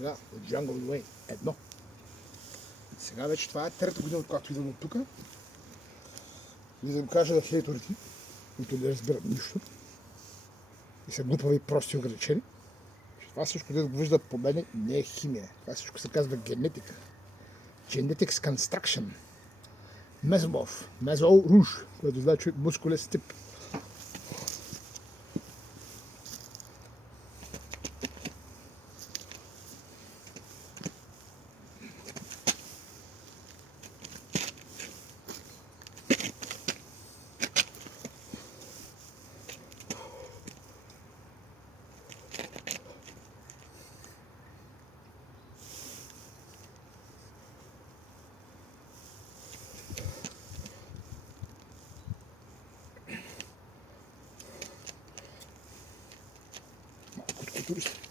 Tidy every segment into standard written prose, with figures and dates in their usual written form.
сега от Jungle Way 1. Сега вече това е трета година, откакто идвам от тук. И да го кажа на хейторите, които не разбират нищо и са глупави и прости ограничени. Това всичко, да го виждат по мене, не е химия. Това всичко се казва генетика. Genetics Construction. Mesomorph. Meso Rouge, което значи мускулес тип. Турист.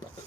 Bak.